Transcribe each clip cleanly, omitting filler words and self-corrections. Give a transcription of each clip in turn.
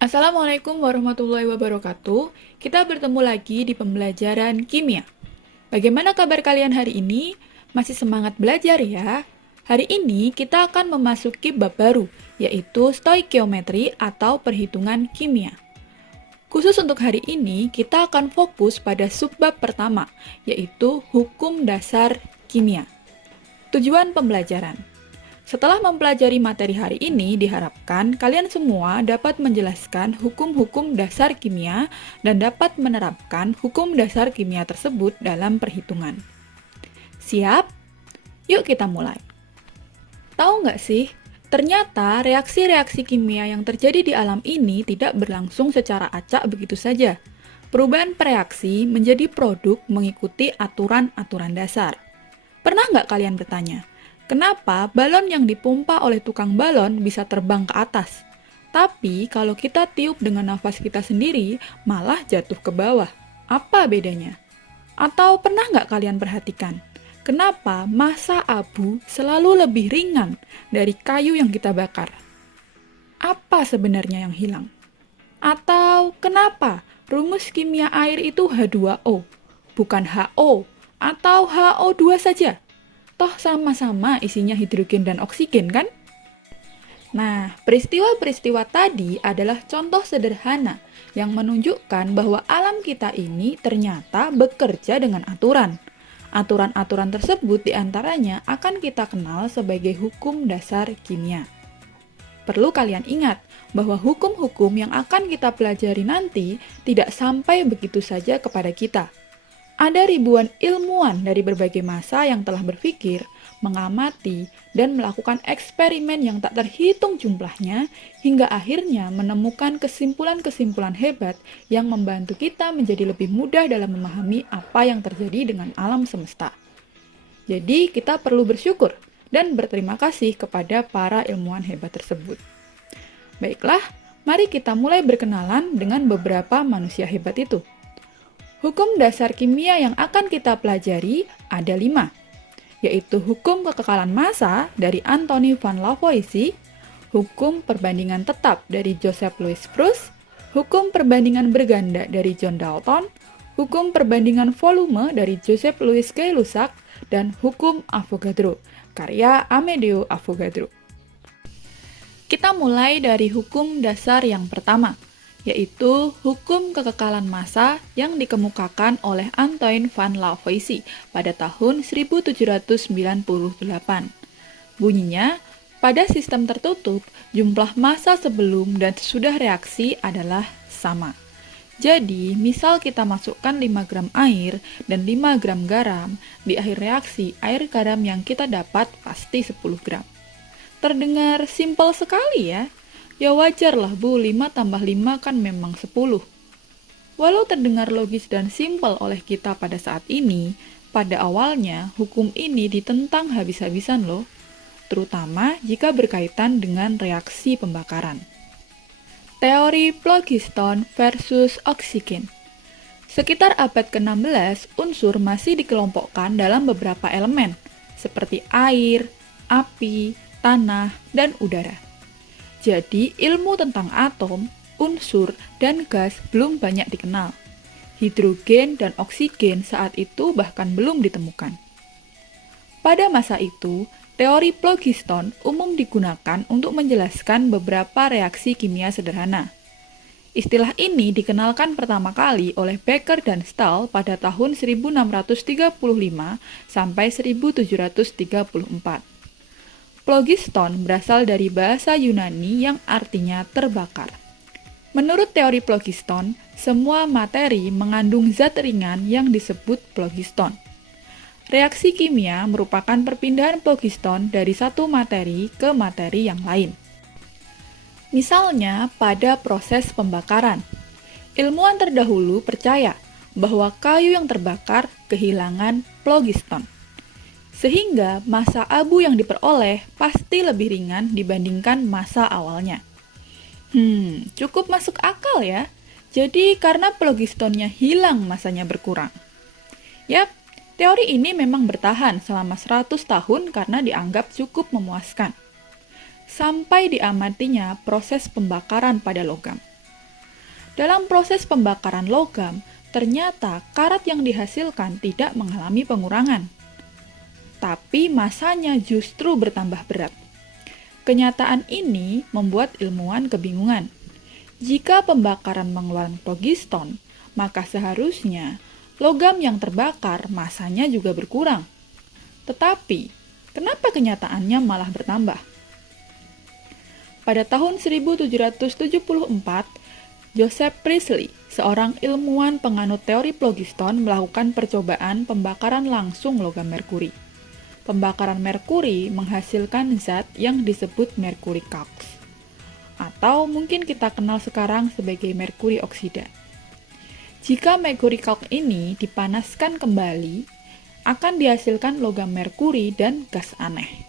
Assalamualaikum warahmatullahi wabarakatuh. Kita bertemu lagi di pembelajaran kimia. Bagaimana kabar kalian hari ini? Masih semangat belajar ya? Hari ini kita akan memasuki bab baru, yaitu stoikiometri atau perhitungan kimia. Khusus untuk hari ini, kita akan fokus pada subbab pertama, yaitu hukum dasar kimia. Tujuan pembelajaran. Setelah mempelajari materi hari ini, diharapkan kalian semua dapat menjelaskan hukum-hukum dasar kimia dan dapat menerapkan hukum dasar kimia tersebut dalam perhitungan. Siap? Yuk kita mulai. Tahu nggak sih, ternyata reaksi-reaksi kimia yang terjadi di alam ini tidak berlangsung secara acak begitu saja. Perubahan reaksi menjadi produk mengikuti aturan-aturan dasar. Pernah nggak kalian bertanya, kenapa balon yang dipompa oleh tukang balon bisa terbang ke atas? Tapi kalau kita tiup dengan nafas kita sendiri, malah jatuh ke bawah. Apa bedanya? Atau pernah nggak kalian perhatikan, kenapa massa abu selalu lebih ringan dari kayu yang kita bakar? Apa sebenarnya yang hilang? Atau kenapa rumus kimia air itu H2O, bukan HO, atau HO2 saja? Toh sama-sama isinya hidrogen dan oksigen kan? Nah, peristiwa-peristiwa tadi adalah contoh sederhana yang menunjukkan bahwa alam kita ini ternyata bekerja dengan aturan. Aturan-aturan tersebut diantaranya akan kita kenal sebagai hukum dasar kimia. Perlu kalian ingat bahwa hukum-hukum yang akan kita pelajari nanti tidak sampai begitu saja kepada kita. Ada ribuan ilmuwan dari berbagai masa yang telah berpikir, mengamati, dan melakukan eksperimen yang tak terhitung jumlahnya hingga akhirnya menemukan kesimpulan-kesimpulan hebat yang membantu kita menjadi lebih mudah dalam memahami apa yang terjadi dengan alam semesta. Jadi, kita perlu bersyukur dan berterima kasih kepada para ilmuwan hebat tersebut. Baiklah, mari kita mulai berkenalan dengan beberapa manusia hebat itu. Hukum dasar kimia yang akan kita pelajari ada 5, yaitu hukum kekekalan massa dari Anthony van Lavoisier, hukum perbandingan tetap dari Joseph Louis Proust, hukum perbandingan berganda dari John Dalton, hukum perbandingan volume dari Joseph Louis Gay-Lussac, dan hukum Avogadro, karya Amedeo Avogadro. Kita mulai dari hukum dasar yang pertama, yaitu hukum kekekalan massa yang dikemukakan oleh Antoine van Lavoisier pada tahun 1798. Bunyinya, pada sistem tertutup, jumlah massa sebelum dan sesudah reaksi adalah sama. Jadi, misal kita masukkan 5 gram air dan 5 gram garam, di akhir reaksi, air garam yang kita dapat pasti 10 gram. Terdengar simpel sekali ya? Ya wajarlah Bu, 5 tambah 5 kan memang 10. Walau terdengar logis dan simpel oleh kita pada saat ini, pada awalnya hukum ini ditentang habis-habisan loh, terutama jika berkaitan dengan reaksi pembakaran. Teori phlogiston versus oksigen. Sekitar abad ke-16, unsur masih dikelompokkan dalam beberapa elemen, seperti air, api, tanah, dan udara. Jadi, ilmu tentang atom, unsur, dan gas belum banyak dikenal. Hidrogen dan oksigen saat itu bahkan belum ditemukan. Pada masa itu, teori phlogiston umum digunakan untuk menjelaskan beberapa reaksi kimia sederhana. Istilah ini dikenalkan pertama kali oleh Becker dan Stahl pada tahun 1635 sampai 1734. Phlogiston berasal dari bahasa Yunani yang artinya terbakar. Menurut teori phlogiston, semua materi mengandung zat ringan yang disebut phlogiston. Reaksi kimia merupakan perpindahan phlogiston dari satu materi ke materi yang lain. Misalnya pada proses pembakaran. Ilmuwan terdahulu percaya bahwa kayu yang terbakar kehilangan phlogiston, sehingga massa abu yang diperoleh pasti lebih ringan dibandingkan massa awalnya. Cukup masuk akal ya. Jadi karena phlogistonnya hilang, massanya berkurang. Yap, teori ini memang bertahan selama 100 tahun karena dianggap cukup memuaskan. Sampai diamatinya proses pembakaran pada logam. Dalam proses pembakaran logam, ternyata karat yang dihasilkan tidak mengalami pengurangan, tapi masanya justru bertambah berat. Kenyataan ini membuat ilmuwan kebingungan. Jika pembakaran mengeluarkan phlogiston, maka seharusnya logam yang terbakar masanya juga berkurang. Tetapi, kenapa kenyataannya malah bertambah? Pada tahun 1774, Joseph Priestley, seorang ilmuwan penganut teori phlogiston, melakukan percobaan pembakaran langsung logam merkuri. Pembakaran merkuri menghasilkan zat yang disebut mercury calx, atau mungkin kita kenal sekarang sebagai merkuri oksida. Jika mercury calx ini dipanaskan kembali, akan dihasilkan logam merkuri dan gas aneh.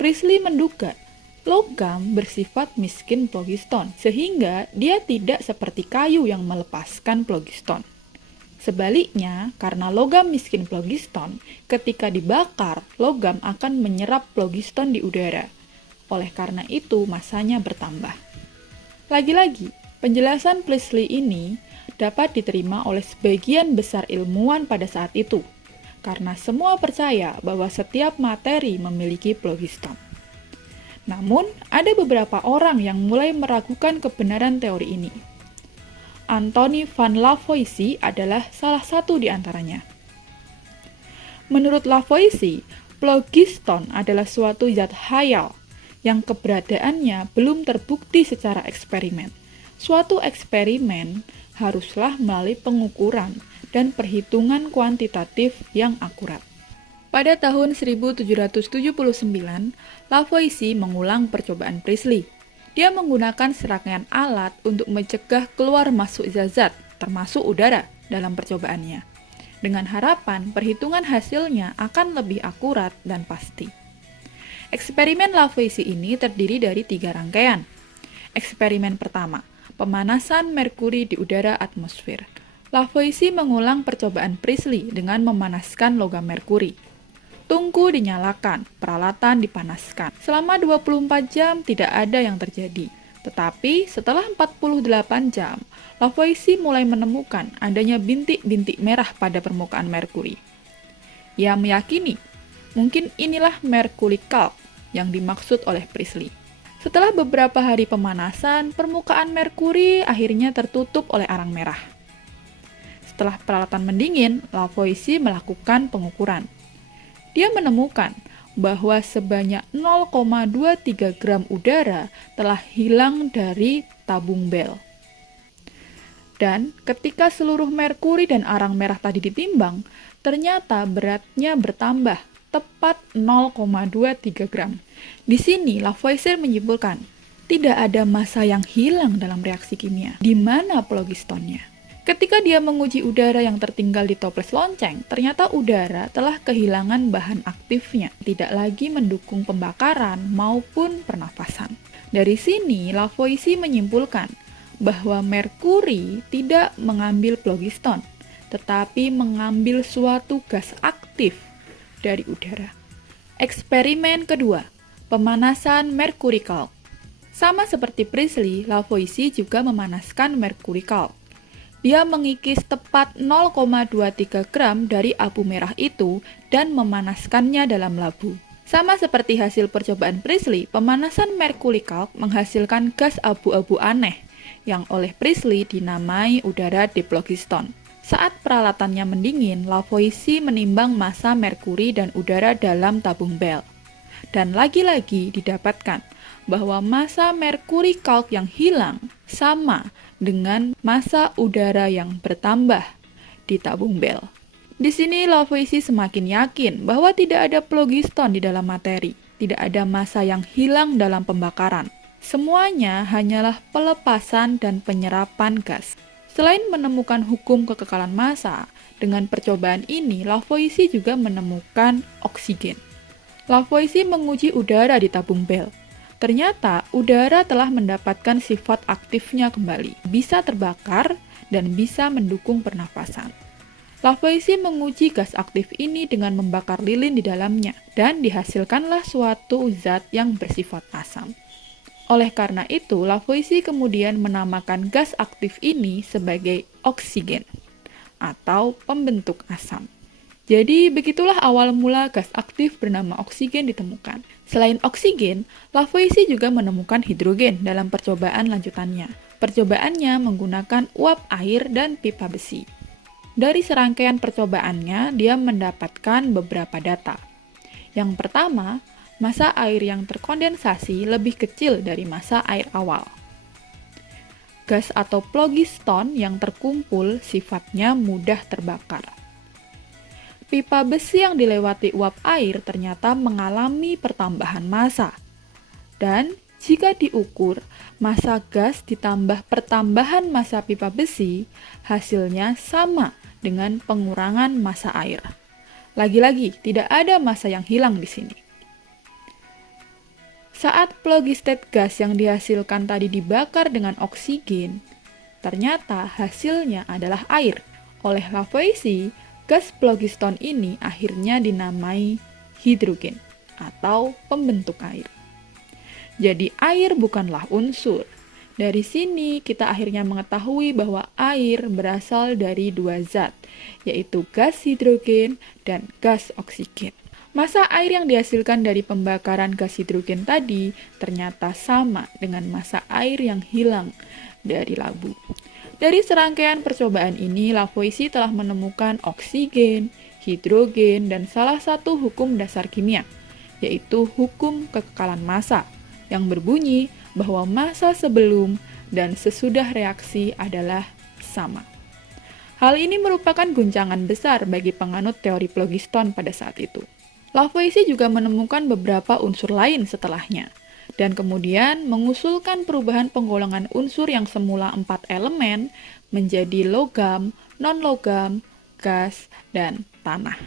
Priestley menduga logam bersifat miskin phlogiston, sehingga dia tidak seperti kayu yang melepaskan phlogiston. Sebaliknya, karena logam miskin phlogiston, ketika dibakar, logam akan menyerap phlogiston di udara. Oleh karena itu, masanya bertambah. Lagi-lagi, penjelasan Priestley ini dapat diterima oleh sebagian besar ilmuwan pada saat itu, karena semua percaya bahwa setiap materi memiliki phlogiston. Namun, ada beberapa orang yang mulai meragukan kebenaran teori ini. Anthony van Lavoisier adalah salah satu di antaranya. Menurut Lavoisier, phlogiston adalah suatu zat khayal yang keberadaannya belum terbukti secara eksperimen. Suatu eksperimen haruslah melalui pengukuran dan perhitungan kuantitatif yang akurat. Pada tahun 1779, Lavoisier mengulang percobaan Priestley. Dia menggunakan serangkaian alat untuk mencegah keluar masuk zat-zat, termasuk udara, dalam percobaannya. Dengan harapan perhitungan hasilnya akan lebih akurat dan pasti. Eksperimen Lavoisier ini terdiri dari 3 rangkaian. Eksperimen pertama, pemanasan merkuri di udara atmosfer. Lavoisier mengulang percobaan Priestley dengan memanaskan logam merkuri. Tungku dinyalakan, peralatan dipanaskan. Selama 24 jam tidak ada yang terjadi. Tetapi setelah 48 jam, Lavoisier mulai menemukan adanya bintik-bintik merah pada permukaan merkuri. Ia meyakini, mungkin inilah mercury calx yang dimaksud oleh Priestley. Setelah beberapa hari pemanasan, permukaan merkuri akhirnya tertutup oleh arang merah. Setelah peralatan mendingin, Lavoisier melakukan pengukuran. Dia menemukan bahwa sebanyak 0,23 gram udara telah hilang dari tabung Bell. Dan ketika seluruh merkuri dan arang merah tadi ditimbang, ternyata beratnya bertambah, tepat 0,23 gram. Di sini Lavoisier menyimpulkan, tidak ada massa yang hilang dalam reaksi kimia. Di mana phlogistonnya? Ketika dia menguji udara yang tertinggal di toples lonceng, ternyata udara telah kehilangan bahan aktifnya, tidak lagi mendukung pembakaran maupun pernafasan. Dari sini, Lavoisier menyimpulkan bahwa merkuri tidak mengambil phlogiston, tetapi mengambil suatu gas aktif dari udara. Eksperimen kedua, pemanasan mercury calx. Sama seperti Priestley, Lavoisier juga memanaskan mercury calx. Dia mengikis tepat 0,23 gram dari abu merah itu dan memanaskannya dalam labu. Sama seperti hasil percobaan Priestley, pemanasan mercury calx menghasilkan gas abu-abu aneh yang oleh Priestley dinamai udara diphlogiston. Saat peralatannya mendingin, Lavoisier menimbang massa merkuri dan udara dalam tabung Bell. Dan lagi-lagi didapatkan bahwa massa mercury calx yang hilang sama dengan massa udara yang bertambah di tabung Bell. Di sini Lavoisier semakin yakin bahwa tidak ada phlogiston di dalam materi, tidak ada massa yang hilang dalam pembakaran. Semuanya hanyalah pelepasan dan penyerapan gas. Selain menemukan hukum kekekalan massa, dengan percobaan ini Lavoisier juga menemukan oksigen. Lavoisier menguji udara di tabung Bell. Ternyata udara telah mendapatkan sifat aktifnya kembali, bisa terbakar dan bisa mendukung pernafasan. Lavoisier menguji gas aktif ini dengan membakar lilin di dalamnya, dan dihasilkanlah suatu zat yang bersifat asam. Oleh karena itu, Lavoisier kemudian menamakan gas aktif ini sebagai oksigen atau pembentuk asam. Jadi, begitulah awal mula gas aktif bernama oksigen ditemukan. Selain oksigen, Lavoisier juga menemukan hidrogen dalam percobaan lanjutannya. Percobaannya menggunakan uap air dan pipa besi. Dari serangkaian percobaannya, dia mendapatkan beberapa data. Yang pertama, massa air yang terkondensasi lebih kecil dari massa air awal. Gas atau phlogiston yang terkumpul sifatnya mudah terbakar. Pipa besi yang dilewati uap air ternyata mengalami pertambahan massa. Dan jika diukur, massa gas ditambah pertambahan massa pipa besi, hasilnya sama dengan pengurangan massa air. Lagi-lagi, tidak ada massa yang hilang di sini. Saat phlogiston gas yang dihasilkan tadi dibakar dengan oksigen, ternyata hasilnya adalah air. Oleh Lavoisier, gas phlogiston ini akhirnya dinamai hidrogen atau pembentuk air. Jadi air bukanlah unsur. Dari sini kita akhirnya mengetahui bahwa air berasal dari dua zat, yaitu gas hidrogen dan gas oksigen. Massa air yang dihasilkan dari pembakaran gas hidrogen tadi ternyata sama dengan massa air yang hilang dari labu. Dari serangkaian percobaan ini, Lavoisier telah menemukan oksigen, hidrogen, dan salah satu hukum dasar kimia, yaitu hukum kekekalan massa, yang berbunyi bahwa massa sebelum dan sesudah reaksi adalah sama. Hal ini merupakan guncangan besar bagi penganut teori phlogiston pada saat itu. Lavoisier juga menemukan beberapa unsur lain setelahnya, dan kemudian mengusulkan perubahan penggolongan unsur yang semula 4 elemen menjadi logam, non-logam, gas, dan tanah.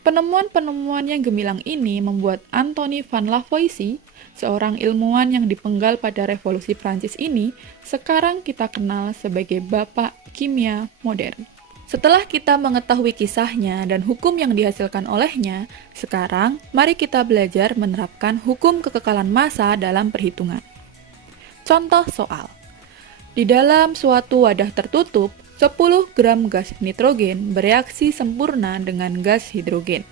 Penemuan-penemuan yang gemilang ini membuat Antoine van Lavoisier, seorang ilmuwan yang dipenggal pada revolusi Prancis ini, sekarang kita kenal sebagai Bapak Kimia Modern. Setelah kita mengetahui kisahnya dan hukum yang dihasilkan olehnya, sekarang mari kita belajar menerapkan hukum kekekalan massa dalam perhitungan. Contoh soal. Di dalam suatu wadah tertutup, 10 gram gas nitrogen bereaksi sempurna dengan gas hidrogen.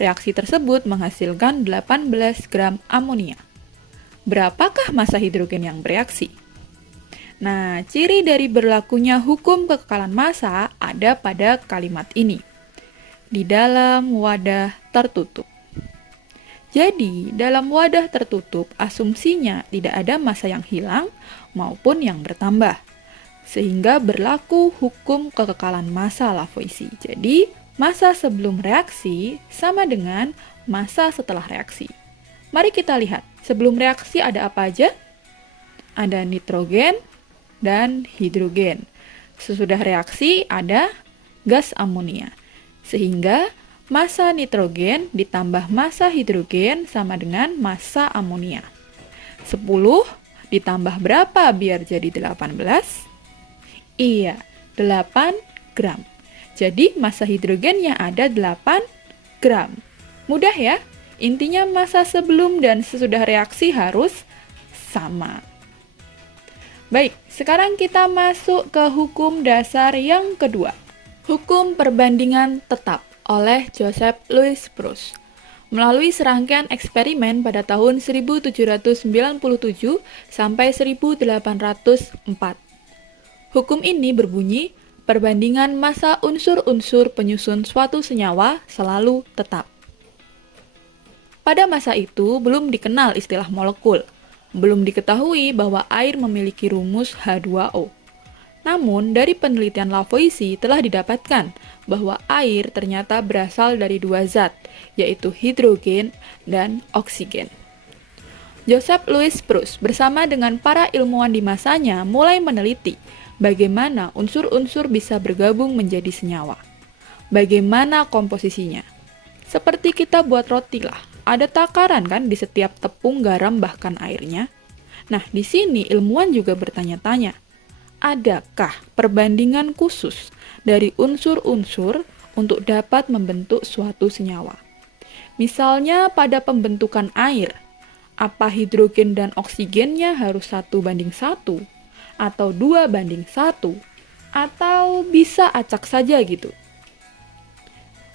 Reaksi tersebut menghasilkan 18 gram amonia. Berapakah massa hidrogen yang bereaksi? Nah, ciri dari berlakunya hukum kekekalan massa ada pada kalimat ini. Di dalam wadah tertutup. Jadi, dalam wadah tertutup, asumsinya tidak ada massa yang hilang maupun yang bertambah. Sehingga berlaku hukum kekekalan massa Lavoisier. Jadi, massa sebelum reaksi sama dengan massa setelah reaksi. Mari kita lihat, sebelum reaksi ada apa aja? Ada nitrogen dan hidrogen. Sesudah reaksi ada gas amonia. Sehingga massa nitrogen ditambah massa hidrogen sama dengan massa amonia. 10 ditambah berapa biar jadi 18? Iya, 8 gram. Jadi massa hidrogennya ada 8 gram. Mudah ya? Intinya massa sebelum dan sesudah reaksi harus sama. Baik, sekarang kita masuk ke hukum dasar yang kedua. Hukum perbandingan tetap oleh Joseph Louis Proust. Melalui serangkaian eksperimen pada tahun 1797 sampai 1804. Hukum ini berbunyi, perbandingan massa unsur-unsur penyusun suatu senyawa selalu tetap. Pada masa itu, belum dikenal istilah molekul. Belum diketahui bahwa air memiliki rumus H2O. Namun, dari penelitian Lavoisier telah didapatkan bahwa air ternyata berasal dari dua zat, yaitu hidrogen dan oksigen. Joseph Louis Proust bersama dengan para ilmuwan di masanya mulai meneliti bagaimana unsur-unsur bisa bergabung menjadi senyawa. Bagaimana komposisinya? Seperti kita buat roti lah. Ada takaran kan di setiap tepung garam bahkan airnya. Nah, di sini ilmuwan juga bertanya-tanya, adakah perbandingan khusus dari unsur-unsur untuk dapat membentuk suatu senyawa? Misalnya pada pembentukan air, Apa hidrogen dan oksigennya harus 1:1, atau 2:1, atau bisa acak saja gitu?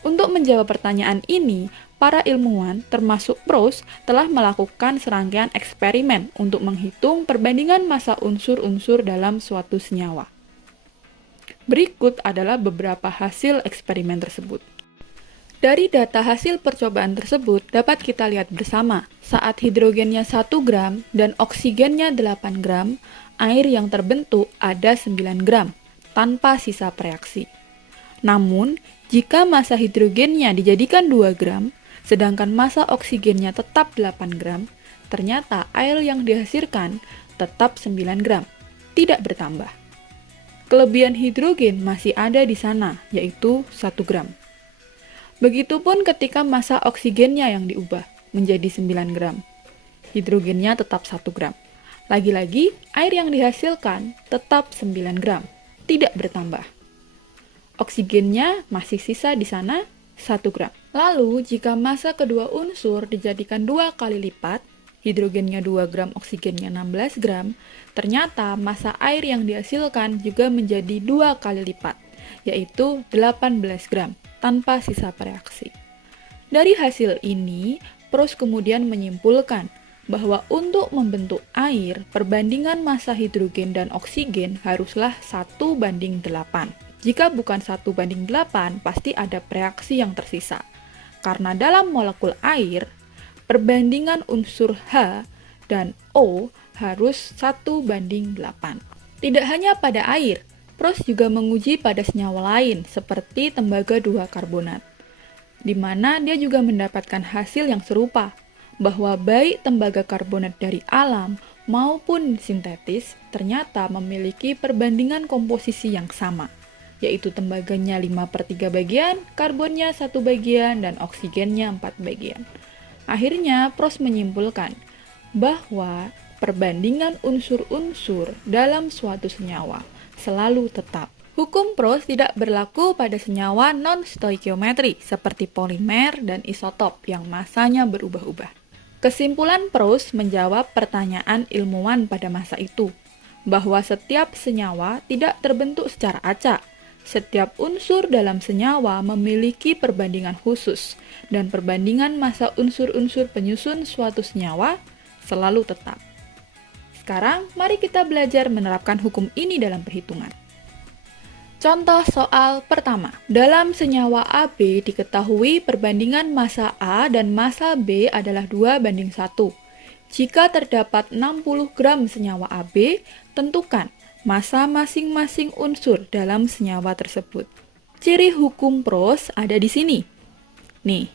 Untuk menjawab pertanyaan ini, para ilmuwan, termasuk Proust, telah melakukan serangkaian eksperimen untuk menghitung perbandingan massa unsur-unsur dalam suatu senyawa. Berikut adalah beberapa hasil eksperimen tersebut. Dari data hasil percobaan tersebut, dapat kita lihat bersama, saat hidrogennya 1 gram dan oksigennya 8 gram, air yang terbentuk ada 9 gram, tanpa sisa reaksi. Namun, jika massa hidrogennya dijadikan 2 gram, sedangkan massa oksigennya tetap 8 gram, ternyata air yang dihasilkan tetap 9 gram, tidak bertambah. Kelebihan hidrogen masih ada di sana, yaitu 1 gram. Begitupun ketika massa oksigennya yang diubah menjadi 9 gram. Hidrogennya tetap 1 gram. Lagi-lagi, air yang dihasilkan tetap 9 gram, tidak bertambah. Oksigennya masih sisa di sana 1 gram. Lalu, jika massa kedua unsur dijadikan 2 kali lipat, hidrogennya 2 gram, oksigennya 16 gram, ternyata massa air yang dihasilkan juga menjadi 2 kali lipat, yaitu 18 gram, tanpa sisa reaksi. Dari hasil ini, Proust kemudian menyimpulkan bahwa untuk membentuk air, perbandingan massa hidrogen dan oksigen haruslah 1:8. Jika bukan 1:8, pasti ada reaksi yang tersisa. Karena dalam molekul air, perbandingan unsur H dan O harus 1:8. Tidak hanya pada air, Proust juga menguji pada senyawa lain seperti tembaga 2 karbonat, di mana dia juga mendapatkan hasil yang serupa, bahwa baik tembaga karbonat dari alam maupun sintetis ternyata memiliki perbandingan komposisi yang sama, yaitu tembaganya 5/3 bagian, karbonnya 1 bagian, dan oksigennya 4 bagian. Akhirnya, Proust menyimpulkan bahwa perbandingan unsur-unsur dalam suatu senyawa selalu tetap. Hukum Proust tidak berlaku pada senyawa non-stoikiometri seperti polimer dan isotop yang massanya berubah-ubah. Kesimpulan Proust menjawab pertanyaan ilmuwan pada masa itu, bahwa setiap senyawa tidak terbentuk secara acak. Setiap unsur dalam senyawa memiliki perbandingan khusus, dan perbandingan massa unsur-unsur penyusun suatu senyawa selalu tetap. Sekarang, mari kita belajar menerapkan hukum ini dalam perhitungan. Contoh soal pertama. Dalam senyawa AB diketahui perbandingan massa A dan massa B adalah 2:1. Jika terdapat 60 gram senyawa AB, tentukan massa masing-masing unsur dalam senyawa tersebut. Ciri hukum Proust ada di sini. Nih,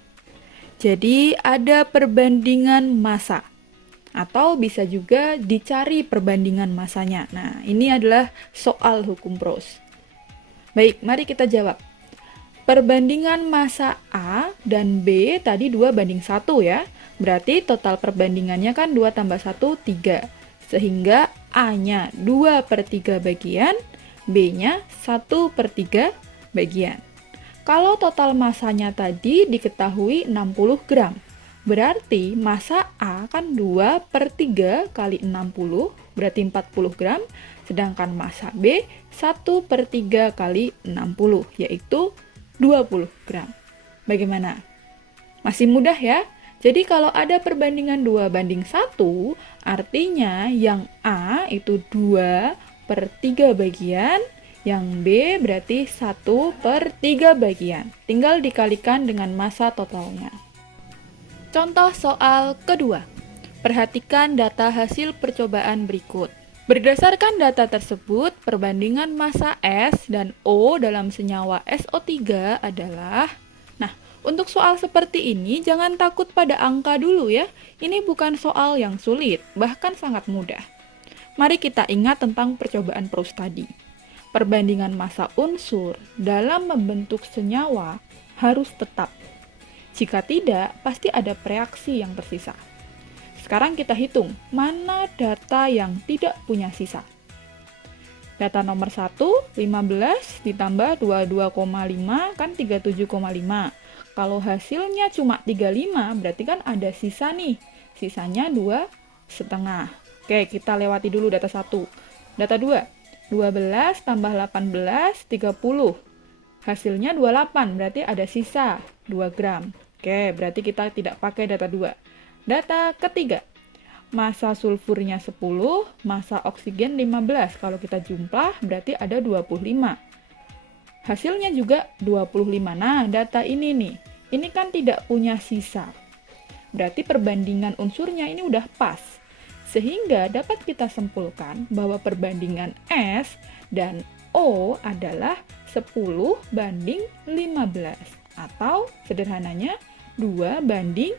jadi ada perbandingan massa. Atau bisa juga dicari perbandingan massanya. Nah, ini adalah soal hukum Proust. Baik, mari kita jawab. Perbandingan massa A dan B tadi 2:1 ya. Berarti total perbandingannya kan 2 tambah 1, 3. Sehingga A-nya 2/3 bagian, B-nya 1/3 bagian. Kalau total massanya tadi diketahui 60 gram. Berarti massa A kan 2/3 kali 60, berarti 40 gram, sedangkan massa B 1/3 kali 60, yaitu 20 gram. Bagaimana? Masih mudah ya? Jadi kalau ada perbandingan 2:1, artinya yang A itu 2/3 bagian, yang B berarti 1/3 bagian. Tinggal dikalikan dengan massa totalnya. Contoh soal kedua. Perhatikan data hasil percobaan berikut. Berdasarkan data tersebut, perbandingan massa S dan O dalam senyawa SO3 adalah... Nah, untuk soal seperti ini, jangan takut pada angka dulu ya. Ini bukan soal yang sulit, bahkan sangat mudah. Mari kita ingat tentang percobaan Proust tadi. Perbandingan massa unsur dalam membentuk senyawa harus tetap. Jika tidak, pasti ada reaksi yang tersisa. Sekarang kita hitung, mana data yang tidak punya sisa. Data nomor 1, 15 ditambah 22,5 kan 37,5. Kalau hasilnya cuma 35, berarti kan ada sisa nih. sisanya 2,5. Oke, kita lewati dulu data 1. Data 2, 12 tambah 18, 30. Hasilnya 28, berarti ada sisa 2 gram. Oke, berarti kita tidak pakai data 2. Data ketiga, massa sulfurnya 10, massa oksigen 15. Kalau kita jumlah, berarti ada 25. Hasilnya juga 25. Nah, data ini nih, ini kan tidak punya sisa. Berarti perbandingan unsurnya ini udah pas. Sehingga dapat kita simpulkan bahwa perbandingan S dan O adalah 10 banding 15. Atau sederhananya 2 banding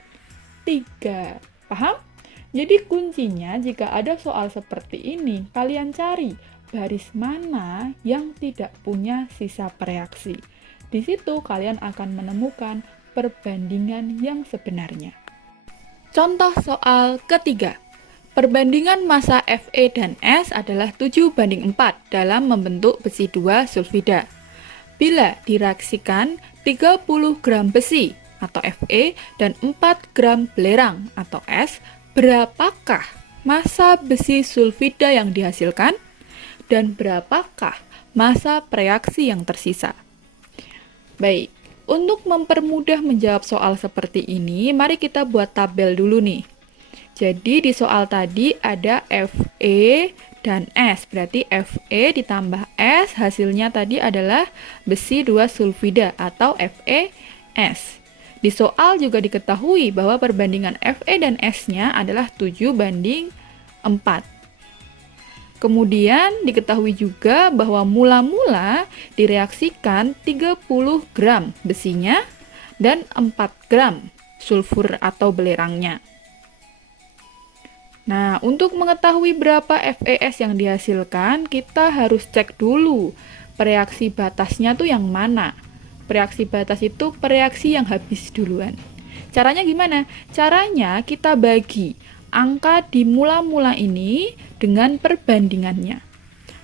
3. Paham? Jadi kuncinya jika ada soal seperti ini, kalian cari baris mana yang tidak punya sisa reaksi. Di situ kalian akan menemukan perbandingan yang sebenarnya. Contoh soal ketiga. Perbandingan massa Fe dan S adalah 7 banding 4 dalam membentuk besi 2 sulfida. Bila direaksikan 30 gram besi atau Fe dan 4 gram belerang atau S, berapakah massa besi sulfida yang dihasilkan? Dan berapakah massa reaksi yang tersisa? Baik, untuk mempermudah menjawab soal seperti ini, mari kita buat tabel dulu nih. Jadi di soal tadi ada Fe dan S, berarti Fe ditambah S, hasilnya tadi adalah besi 2 sulfida atau FeS. Di soal juga diketahui bahwa perbandingan Fe dan S-nya adalah 7 banding 4. Kemudian diketahui juga bahwa mula-mula direaksikan 30 gram besinya dan 4 gram sulfur atau belerangnya. Nah, untuk mengetahui berapa FeS yang dihasilkan, kita harus cek dulu reaksi batasnya tuh yang mana. Reaksi batas itu reaksi yang habis duluan. Caranya gimana? Caranya kita bagi angka di mula-mula ini dengan perbandingannya.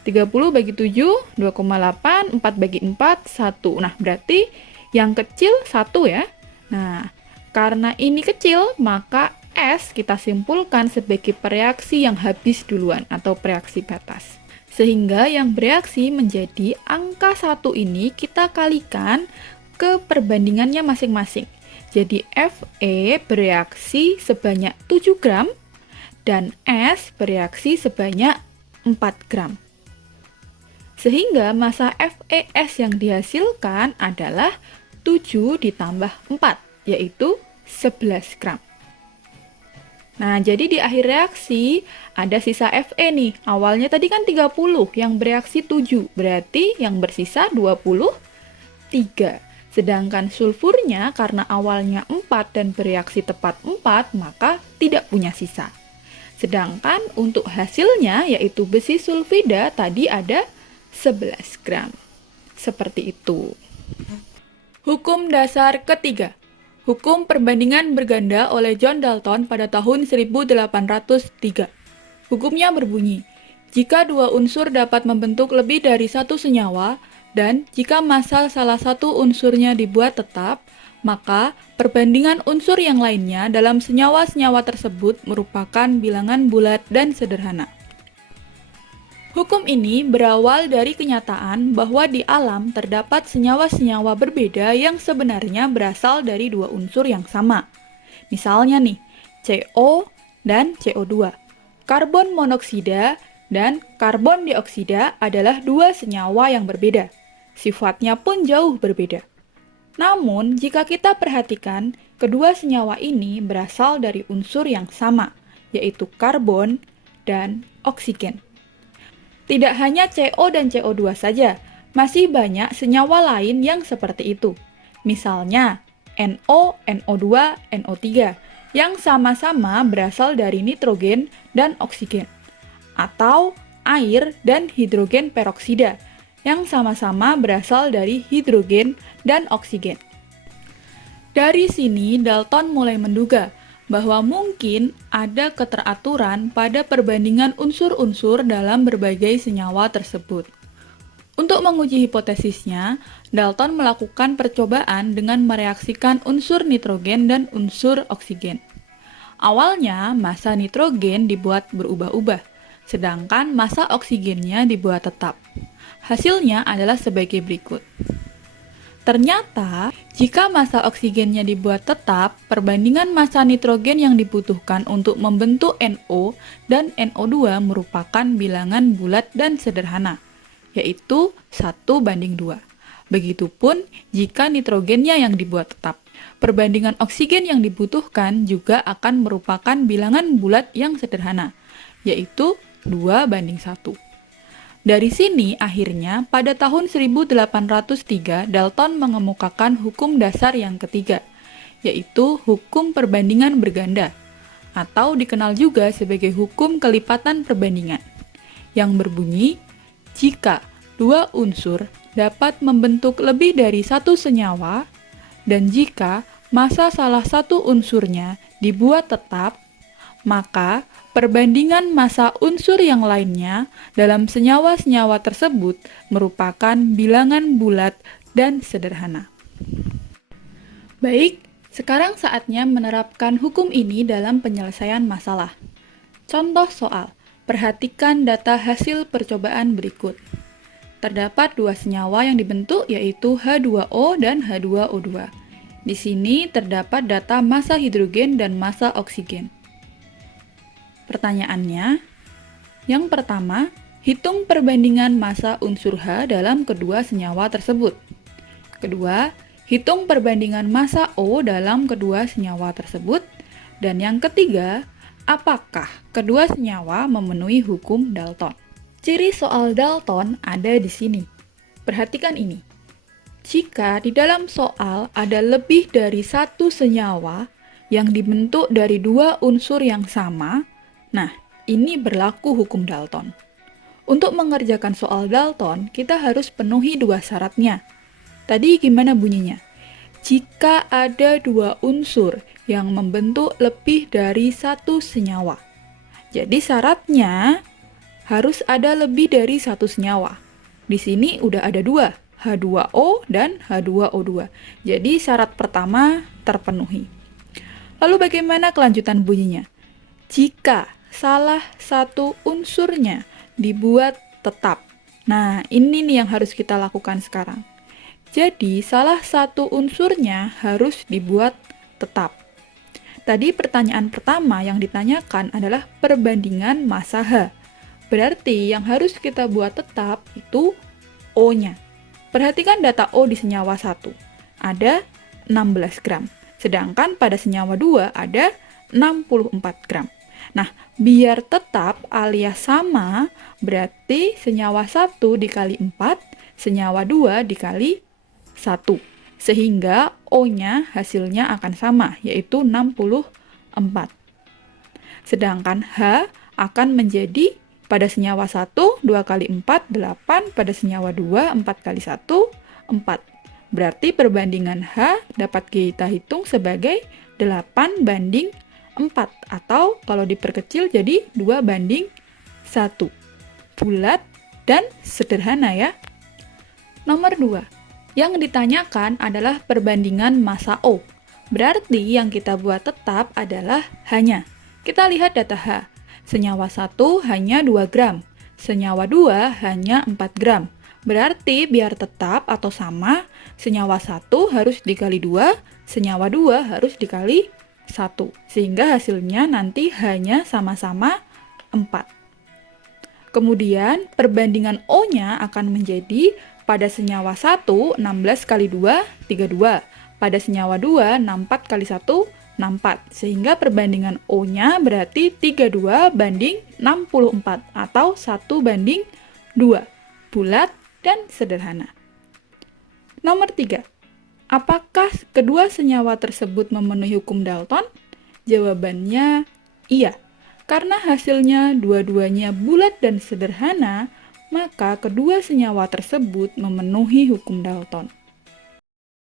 30 bagi 7, 2,8, 4 bagi 4, 1. Nah, berarti yang kecil 1 ya. Nah, karena ini kecil, maka S kita simpulkan sebagai reaksi yang habis duluan atau reaksi batas. Sehingga yang bereaksi menjadi angka 1 ini kita kalikan ke perbandingannya masing-masing. Jadi Fe bereaksi sebanyak 7 gram dan S bereaksi sebanyak 4 gram. Sehingga massa FeS yang dihasilkan adalah 7 ditambah 4, yaitu 11 gram. Nah, jadi di akhir reaksi ada sisa Fe nih. Awalnya tadi kan 30, yang bereaksi 7. Berarti yang bersisa 23. Sedangkan sulfurnya karena awalnya 4 dan bereaksi tepat 4, maka tidak punya sisa. Sedangkan untuk hasilnya yaitu besi sulfida tadi ada 11 gram. Seperti itu. Hukum dasar ketiga. Hukum perbandingan berganda oleh John Dalton pada tahun 1803. Hukumnya berbunyi, jika dua unsur dapat membentuk lebih dari satu senyawa, dan jika massa salah satu unsurnya dibuat tetap, maka perbandingan unsur yang lainnya dalam senyawa-senyawa tersebut merupakan bilangan bulat dan sederhana. Hukum ini berawal dari kenyataan bahwa di alam terdapat senyawa-senyawa berbeda yang sebenarnya berasal dari dua unsur yang sama. Misalnya nih, CO dan CO2. Karbon monoksida dan karbon dioksida adalah dua senyawa yang berbeda. Sifatnya pun jauh berbeda. Namun, jika kita perhatikan, kedua senyawa ini berasal dari unsur yang sama, yaitu karbon dan oksigen. Tidak hanya CO dan CO2 saja, masih banyak senyawa lain yang seperti itu. Misalnya, NO, NO2, NO3, yang sama-sama berasal dari nitrogen dan oksigen. Atau air dan hidrogen peroksida, yang sama-sama berasal dari hidrogen dan oksigen. Dari sini, Dalton mulai menduga bahwa mungkin ada keteraturan pada perbandingan unsur-unsur dalam berbagai senyawa tersebut. Untuk menguji hipotesisnya, Dalton melakukan percobaan dengan mereaksikan unsur nitrogen dan unsur oksigen. Awalnya, massa nitrogen dibuat berubah-ubah, sedangkan massa oksigennya dibuat tetap. Hasilnya adalah sebagai berikut. Ternyata, jika massa oksigennya dibuat tetap, perbandingan massa nitrogen yang dibutuhkan untuk membentuk NO dan NO2 merupakan bilangan bulat dan sederhana, yaitu 1:2. Begitupun jika nitrogennya yang dibuat tetap. Perbandingan oksigen yang dibutuhkan juga akan merupakan bilangan bulat yang sederhana, yaitu 2:1. Dari sini, akhirnya, pada tahun 1803, Dalton mengemukakan hukum dasar yang ketiga, yaitu hukum perbandingan berganda, atau dikenal juga sebagai hukum kelipatan perbandingan, yang berbunyi, jika dua unsur dapat membentuk lebih dari satu senyawa, dan jika massa salah satu unsurnya dibuat tetap, maka perbandingan massa unsur yang lainnya dalam senyawa-senyawa tersebut merupakan bilangan bulat dan sederhana. Baik, sekarang saatnya menerapkan hukum ini dalam penyelesaian masalah. Contoh soal, perhatikan data hasil percobaan berikut. Terdapat dua senyawa yang dibentuk yaitu H2O dan H2O2. Di sini terdapat data massa hidrogen dan massa oksigen. Pertanyaannya, yang pertama, hitung perbandingan massa unsur H dalam kedua senyawa tersebut. Kedua, hitung perbandingan massa O dalam kedua senyawa tersebut. Dan yang ketiga, apakah kedua senyawa memenuhi hukum Dalton? Ciri soal Dalton ada di sini. Perhatikan ini. Jika di dalam soal ada lebih dari satu senyawa yang dibentuk dari dua unsur yang sama, nah, ini berlaku hukum Dalton. Untuk mengerjakan soal Dalton, kita harus penuhi dua syaratnya. Tadi gimana bunyinya? Jika ada dua unsur yang membentuk lebih dari satu senyawa. Jadi syaratnya harus ada lebih dari satu senyawa. Di sini udah ada dua, H2O dan H2O2. Jadi syarat pertama terpenuhi. Lalu bagaimana kelanjutan bunyinya? Jika salah satu unsurnya dibuat tetap. Nah, ini nih yang harus kita lakukan sekarang. Jadi, salah satu unsurnya harus dibuat tetap. Tadi pertanyaan pertama yang ditanyakan adalah perbandingan massa H. Berarti yang harus kita buat tetap itu O-nya. Perhatikan data O di senyawa 1. Ada 16 gram. Sedangkan pada senyawa 2 ada 64 gram. Nah, biar tetap alias sama, berarti senyawa 1 dikali 4, senyawa 2 dikali 1. Sehingga O-nya hasilnya akan sama, yaitu 64. Sedangkan H akan menjadi pada senyawa 1, 2 kali 4, 8. Pada senyawa 2, 4 kali 1, 4. Berarti perbandingan H dapat kita hitung sebagai 8:4. Atau kalau diperkecil jadi 2:1. Bulat dan sederhana ya. Nomor 2. Yang ditanyakan adalah perbandingan massa O. Berarti yang kita buat tetap adalah H-nya. Kita lihat data H. Senyawa 1 hanya 2 gram. Senyawa 2 hanya 4 gram. Berarti biar tetap atau sama, senyawa 1 harus dikali 2, senyawa 2 harus dikali 1. Sehingga hasilnya nanti hanya sama-sama 4. Kemudian perbandingan O-nya akan menjadi pada senyawa 1, 16 kali 2, 32. Pada senyawa 2, 64 kali 1, 64. Sehingga perbandingan O-nya berarti 32:64 atau 1:2. Bulat dan sederhana. Nomor 3. Apakah kedua senyawa tersebut memenuhi hukum Dalton? Jawabannya iya. Karena hasilnya dua-duanya bulat dan sederhana, maka kedua senyawa tersebut memenuhi hukum Dalton.